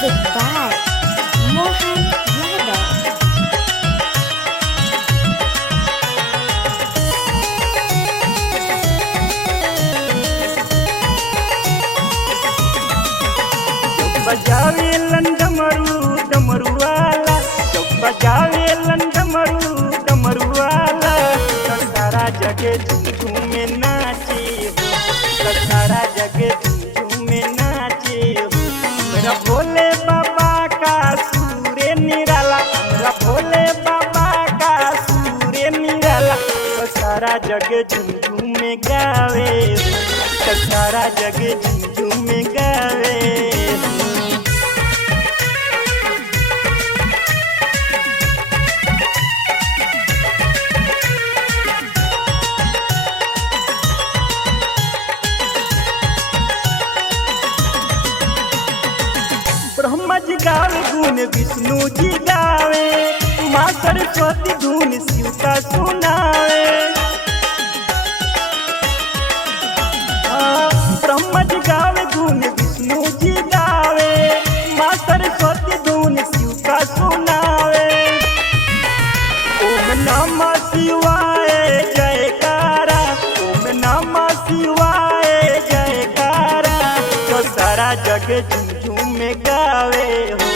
Music by Mohan Yadav. बजावे डमरू डमरू वाला, जब बजावे डमरू डमरू वाला, तो सारा जगे झूम झूम में नाचे हो, तो सारा जगे झूम झूम में नाचे हो। मेरा भोले बाबा का सूर्य निराला, मेरा भोले बाबा का सूर्य निराला, तो सारा जगे झूम झूम में गावे हो, तो सारा जगे झूम झूम में गावे हो। ब्रह्मा जी गावे गुण विष्णु जी गावे, माँ सरस्वती धुन शिव का सुनावे। ब्रह्मा जी गावे गुण विष्णु जी गावे, माँ सरस्वती धुन शिव का सुनावे। ओम नमः शिवाय जयकारा, ओम नमः शिवाय जयकारा, तो सारा जग झूम झूम में गावे हो,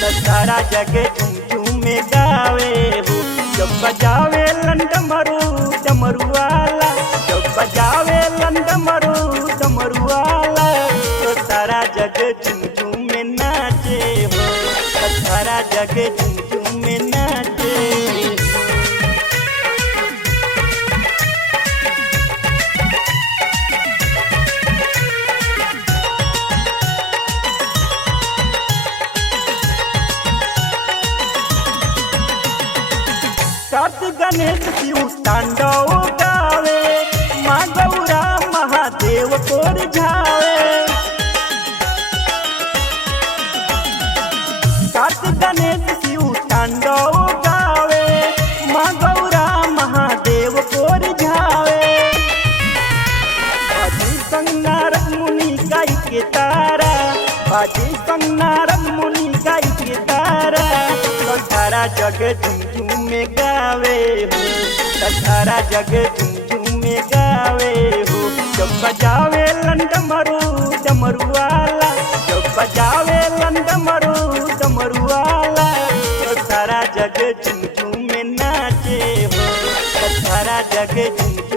तो सारा जग झूम झूम में गावे हो। जब बजावे डमरू डमरू वाला, जब बजावे डमरू डमरू वाला, तो सारा जग झूम झूम में नाचे हो, तो सारा जग झूम झूम में नाचे हो। कार्तिक गणेश शिव तांडव गावे, माँ गौरा महादेव को रिझावे। कार्तिक गणेश शिव तांडव गावे, माँ गौरा महादेव को रिझावे। बाजी संग नारद मुनि गाई के तारा, बाजी संग नारद मुनि गाई के तारा, तो सारा जग झूम झूम में गावे हो, तो सारा जग झूम झूम में गावे हो। जब बजावे डमरू डमरू वाला, जब बजावे डमरू डमरू वाला, तो सारा जग झूम झूम में नाचे हो, तो सारा जग झूम